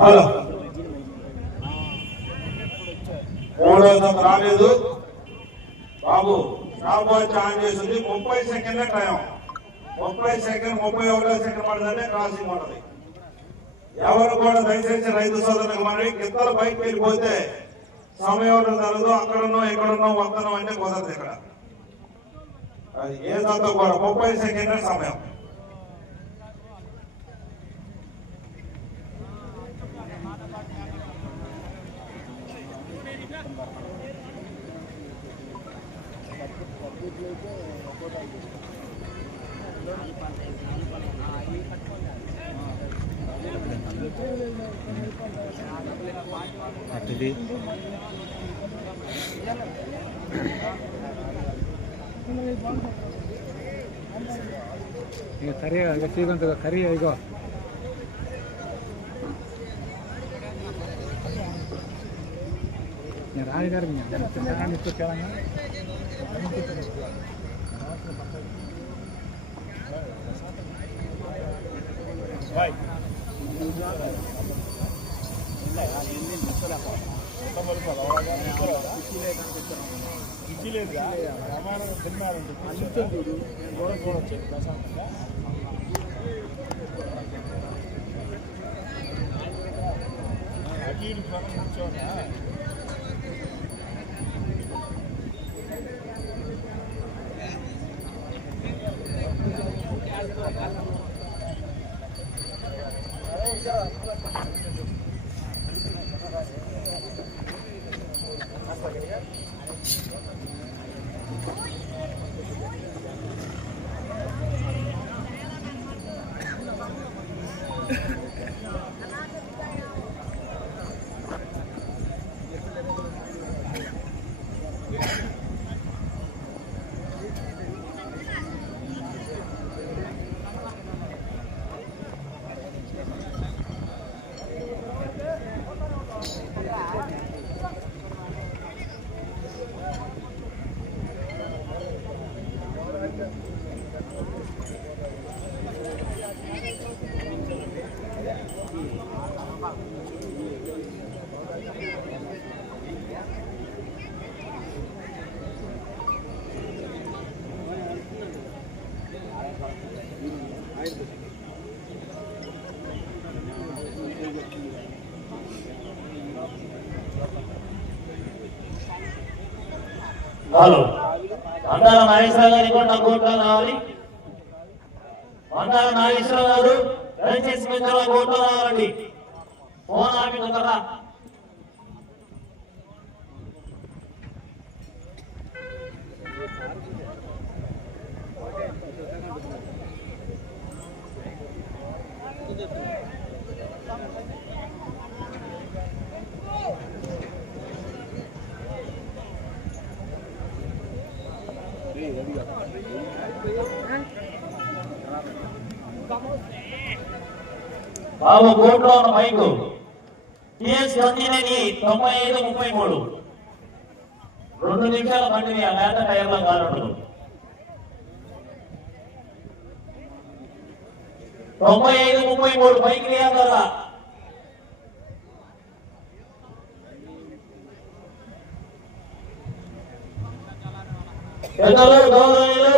Hello. మూడో రాలేదు. బాబు రాబోయే ఛాన్స్ చేసింది ముప్పై సెకండ్లే టైం. ముప్పై సెకండ్ ముప్పై ఒకటో సెకండ్ పడుతుందంటే క్రాసింగ్ ఉంటుంది. ఎవరు కూడా దయచేసి రైతు సోదరులకు మనవి గిత్తలు బయటకు వెళ్ళిపోతే సమయం ఉండదు జరగదు అక్కడున్నో ఎక్కడున్నో వస్తున్నాం అంటే కుదరదు ఇక్కడ. ఏదంతా కూడా ముప్పై సెకండ్ల సమయం. ಈಗ ಕರಿ ಈಗ ಸಿಗಂತ ಕರಿ ಈಗ రాజుగారు jeden Tag. Hello. Mandala Nageswararao గారికి కూడా నాకు ఓట్లు కావాలి మందాల నాగేశ్వరరావు గారు దయచేసి కొంచెం నాకు ఓట్లు కావాలండి ఫోన్ ఆపి తొందరగా బాబు కోట్లో ఉన్న మైకు. టిఎస్ కందినేని తొంభై ఐదు ముప్పై మూడు రెండు నిమిషాల బండి ఆ లేత టైర్లో కానప్పుడు తొంభై ఐదు ముప్పై మూడు పైకి లేదా పెద్దలు గౌరవనీయులు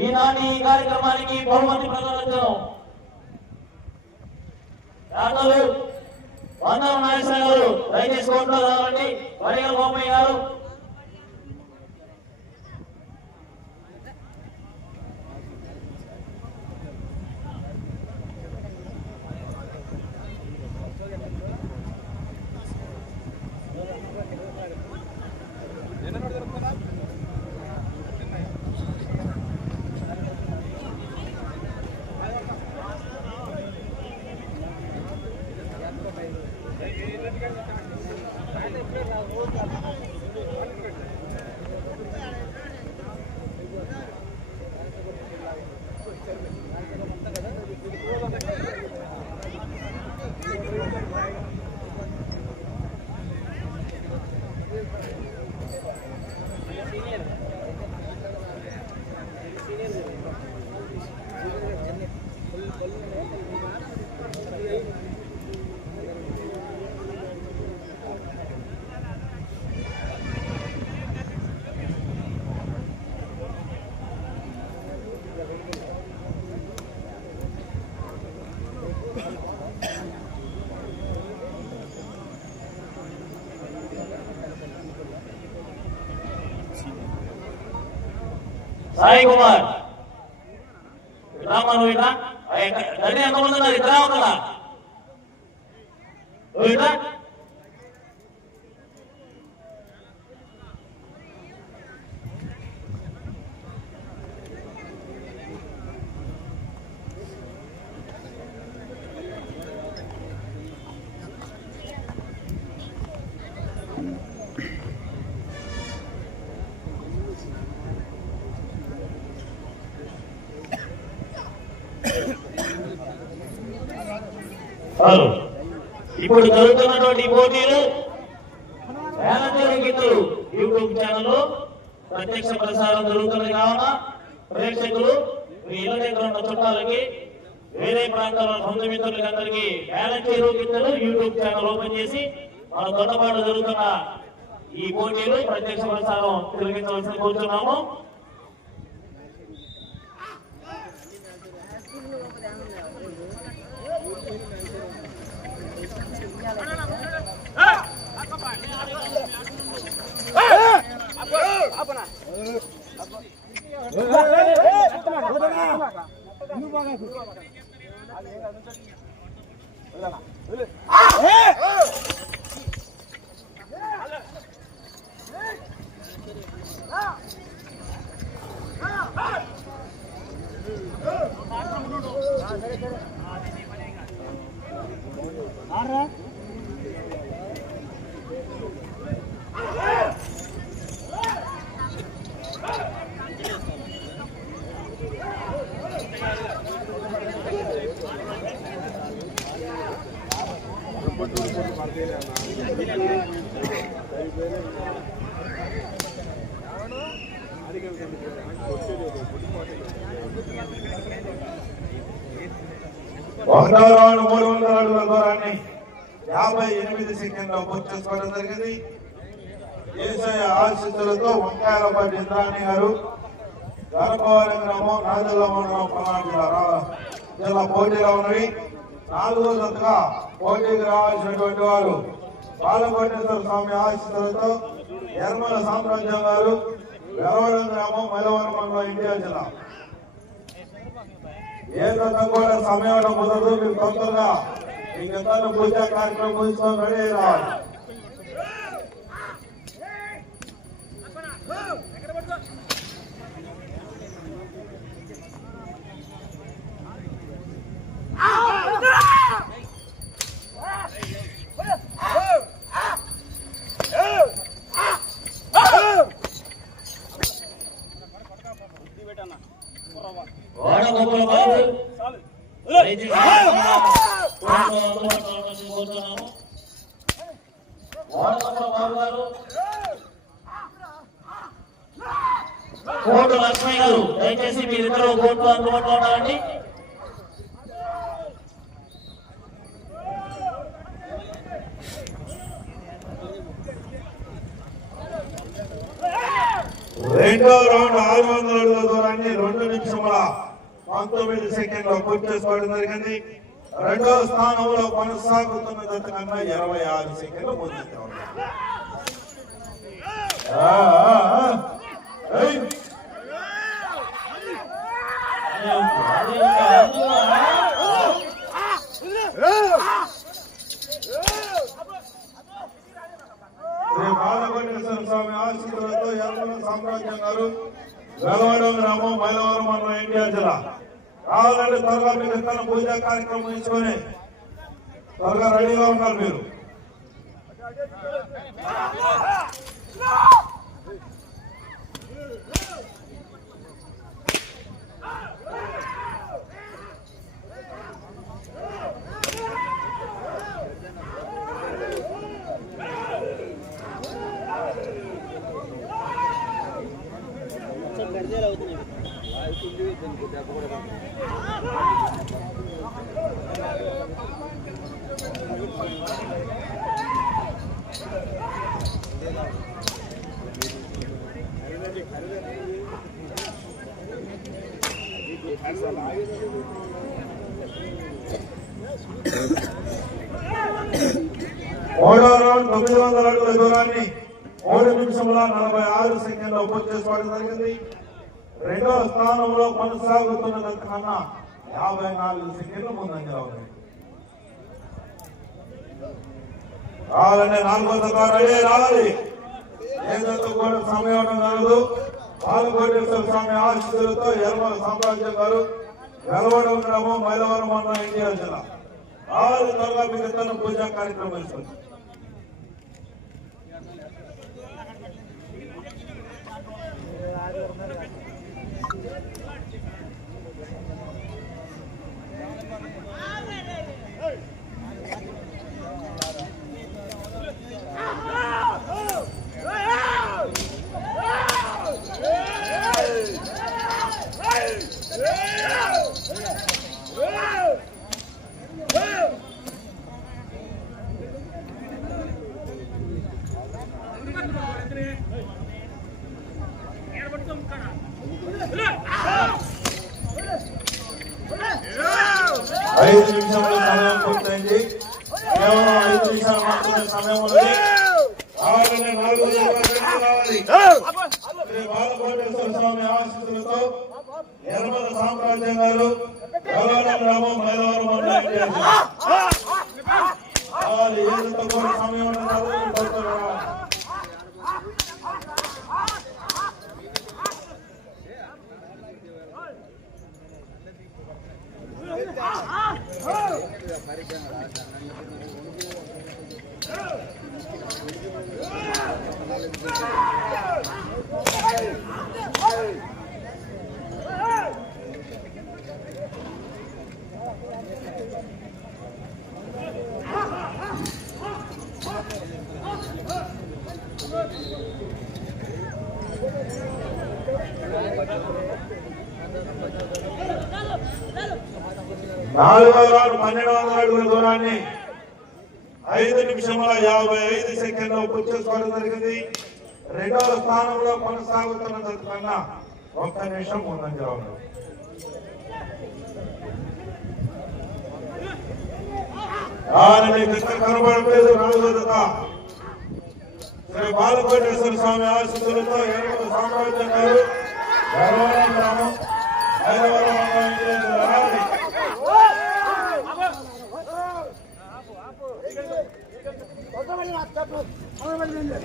ఈనాటి ఈ కార్యక్రమానికి బహుమతి ప్రదర్శనం యాదవులు వందల నాగేశ్వర గారు దయచేసి కోర్టులో రావాలండి వడిగల బొమ్మయ్య గారు ಸಾಯಿ ಕುಮಾರ್ ವಿರಾಮನು ಇಲ್ಲ ನಡೆ ಅಂತ ಬಂದಲ್ಲ ಇದ್ರ ಹೌದಲ್ಲ ఇప్పుడు జరుగుతున్నటువంటి పోటీలు వేలంచేరు గీతలు యూట్యూబ్ ఛానల్ ప్రత్యక్ష ప్రసారం జరుగుతుంది కావున ప్రేక్షకులు మీ ఇళ్ళ దగ్గర ఉన్న చుట్టాలకి వేరే ప్రాంతాల సొంత మిత్రులకి అందరికీ వేలంచేరు గీతలు యూట్యూబ్ ఛానల్ ఓపెన్ చేసి మన తొండపాటు జరుగుతున్న ఈ పోటీలు ప్రత్యక్ష ప్రసారం తిరిగించవలసి కోరుతున్నాము ఒకటో మూడు వందల అడుగుల దూరాన్ని యాభై ఎనిమిది సెకండ్లో పూర్తి చేసుకోవడం జరిగింది. ఏసఐ ఆశిస్తులతో వంకాయలపాటి ఇంద్రాణి గారు గర్భవరం గ్రామం రాజుల మండలం పల్నాడు జిల్లా జిల్లా పోటీలో ఉన్నవి. నాలుగో జతగా పోటీకి రావాల్సినటువంటి వారు బాలకోటేశ్వర స్వామి ఆశిస్తులతో యర్మల సామ్రాజ్యం గారు వెలవడం గ్రామం మైలవరం మండలం ఇండియా జిల్లా. ఏ రకం కూడా సమయం కుదరదు. మీరు తొందరగా మీ గతాన్ని పూజా కార్యక్రమం ముగించుకొని రెడీ అయి రావాలి. వాడగొప్పల కోరుతున్నాము. గారు కోర్టు లక్ష్మయ్య గారు దయచేసి మీరిద్దరూ కోర్టులో అందుబాటులో ఉండాలండి రెండో రౌండ్ ఆరు వందల అడుగుల దూరాన్ని రెండు నిమిషముల పంతొమ్మిది సెకండ్లో పూర్తి చేసుకోవడం జరిగింది. రెండో స్థానంలో కొనసాగుతున్న జత కన్నా ఇరవై ఆరు సెకండ్లు ముందుకు ఉంది. ఆ, ఆ, ఆ. ఏయ్. శ్రీ బాలకోటేశ్వర స్వామి ఆశీస్సులతో యర్మల సామ్రాజ్యం గారు వెలవడం గ్రామం మైలవరం మండలం ఇండియా జిల్లా కావాలంటే త్వరగా మీరు ఎక్కడ పూజా కార్యక్రమం తీసుకొని త్వరగా రెడీగా ఉంటారు మీరు. మూడో రౌండ్ తొమ్మిది వందల అడుగుల దూరాన్ని మూడు నిమిషముల నలభై ఆరు సెకండ్లో పూర్తి చేసుకోవడం జరిగింది. రెండవ స్థానంలో కొనసాగుతున్నదంతకన్నా యాభై నాలుగు సెకండ్లు ముందంజలో ఉంది. రావాలంటే నాలుగో తరగతి రెడీ రావాలి. ఏదంతా కూడా సమయం ఉండడం కలదు పాలకోటేశ్వర స్వామి ఆశీస్సులతో ఎర్మల సామ్రాజ్యం గారు వెలవడం గ్రామం మైలవరం అన్న ఇండియా జిల్లా. రావాలి త్వరగా మిగతా పూజా కార్యక్రమం ఇస్తుంది ఐదు నిమిషంలో సమయం పూర్తయింది. కేవలం ఐదు నిమిషాలు మాత్రమే సమయం ఉంది. రావాలంటే నాలుగు రావాలి. శ్రీ బాలకోటేశ్వర స్వామి ఆశీస్సులతో నిర్మల సామ్రాజ్యం గారు గౌరవ గ్రామం మైలవరం మండలం ఎన్టీఆర్ జిల్లా. రావాలి ఏదంతా కూడా సమయం ఉండదు త్వరగా రావాలి. నాలుగో రౌండ్ పన్నెండు వందల అడుగుల దూరాన్ని ఐదు నిమిషముల యాభై ఐదు సెకండ్లో పూర్తి చేసుకోవడం జరిగింది. రెండవ స్థానంలో కొనసాగుతున్న కన్నా ఒక్క నిమిషం ముందంజలో ఉంది కనబడలేదు నాలుగో శ్రీ బాలకోటేశ్వర స్వామి ఆశీస్సులతో ఏడుగురు సామ్రాజ్యం గారు ధర్మవరం హైదరాబాద్ మండలం ఇంటి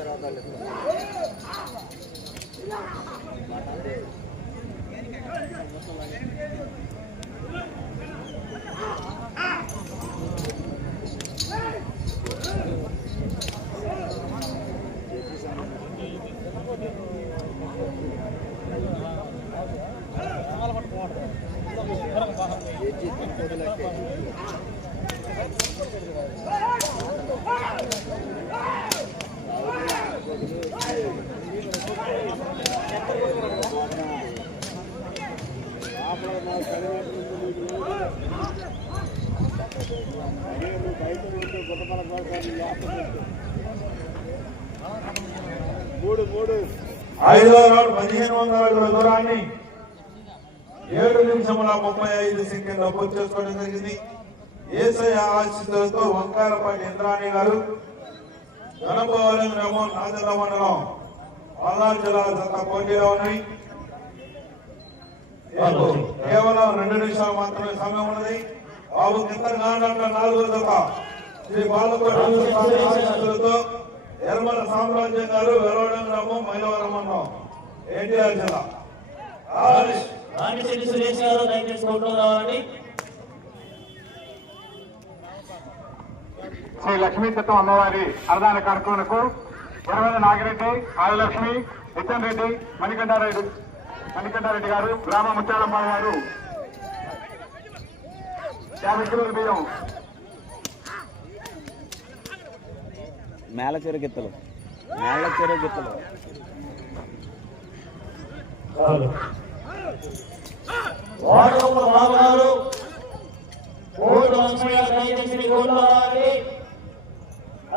రావాలి. ఐదో రౌండ్ పదిహేను వందల అడుగుల దూరాన్ని ఏడు నిమిషముల ముప్పై ఐదు సెకండ్లు పూర్తి చేసుకోవడం జరిగింది. ఏసఐ ఆశీస్సులతో వంకారపాటి ఇంద్రాణి గారు గణపవరం గ్రామం నాదల మండలం పల్నాడు జిల్లా జత పోటీలో ఉన్నాయి. కేవలం రెండు నిమిషాలు మాత్రమే సమయం ఉన్నది. బాబు కింద నాలుగు నాలుగో జత. శ్రీ ఆశీస్సులతో ఎర్మల సామ్రాజ్యం గారు వెలవడం గ్రామం మైలవరం మండలం ఎన్టీఆర్ జిల్లా సురేష్ గారు దయచేసి శ్రీ లక్ష్మీ చిత్తం అమ్మవారి అన్నదాన కార్యక్రమంకు ఎర్రవెల్లి నాగిరెడ్డి ఆదిలక్ష్మి నితిన్ రెడ్డి మణికంఠారెడ్డి మణికంఠారెడ్డి గారు గ్రామ ముత్యాలమ్మ గారు యాభై కిలోల బియ్యం. మేళ చెరు గిత్తలు. మేళ చెరు గిత్తలు.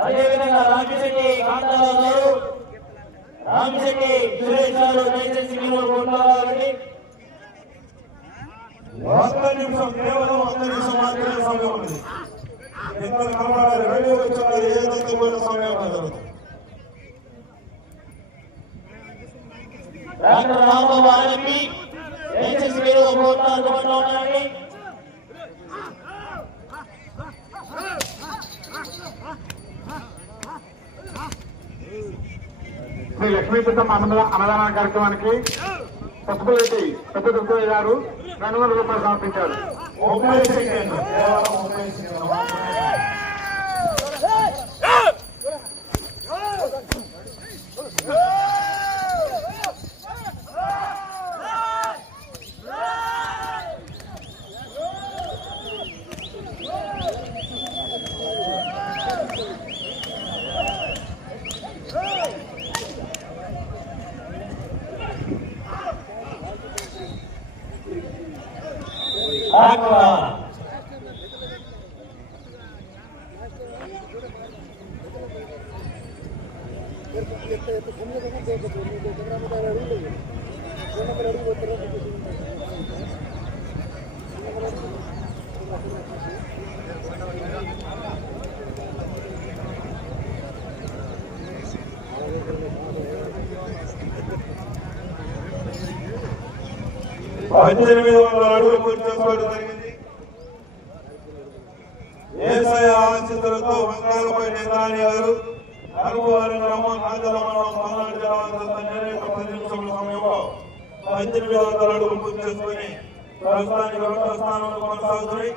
అదేవిధంగా రామిశెట్టి కాంతారావు గారు రామిశెట్టి సురేష్ గారు దయచేసి మీరు కోర్టులో రావాలి ఒక్క నిమిషం కేవలం ఒక్క నిమిషం మాత్రమే సమయం ఉంది. ఇద్దరు కనబడాలి వచ్చారు ఏదంతా పోయిన సమయం జరుగుతుంది డాక్టర్ ఆర్ఎంపి మీరు అందుబాటులో ఉండండి శ్రీ అన్నదాన కార్యక్రమానికి పసుపులేటి పెద్ద దుర్గయ్య గారు రెండు వందల రూపాయలు సమర్పించారు ముప్పై సెకండ్ కేవలం ముప్పై సెకండ్ మాత్రమే. ఆగ్వా. పద్దెనిమిది వందల అడుగులు పూర్తి చేసుకోవడం జరిగింది వ్యవసాయ ఆశితులతో వంకాయలపై నిర్ణయాన్ని గారు నలుగువారి గ్రామం నాగల పల్నాడు జిల్లా పది నిమిషముల సమయంలో పద్దెనిమిది వందల అడుగులు పూర్తి చేసుకుని ప్రస్తుతానికి స్థానంలో కొనసాగుతున్నాయి